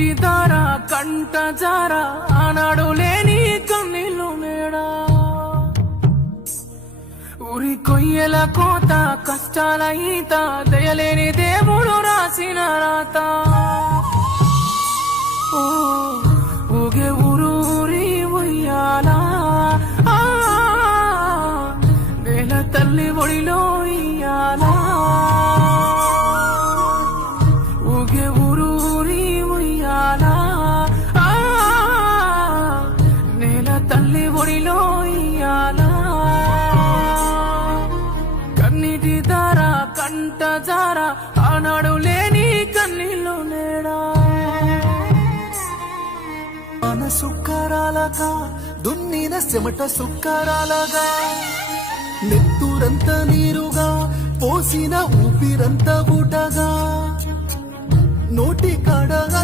కన్నీటి దార కంట జార ఆనాడు లేని కన్నీళ్ళు మేడా ఊరి కొయ్యల కోత కష్టాల ఈత దయలేని దేవుడు రాసిన రాత ఊగే ఊరూరి ఉయ్యాలా నేల తల్లి ఒడిలో ఇయ్యాలా ఊగే ఊరూరి ఉయ్యాలా నేల తల్లి ఒడిలో ఇయ్యాలా కన్నీటి దార కంట జార ఆనాడు లేని కన్నీళ్ళు నేడా మన సుక్కరాలగా దున్నిన చెమట సుక్కరాలగా నెత్తూరంత నీరుగా పోసిన ఊపిరంత ఊటగా నోటి కాడగా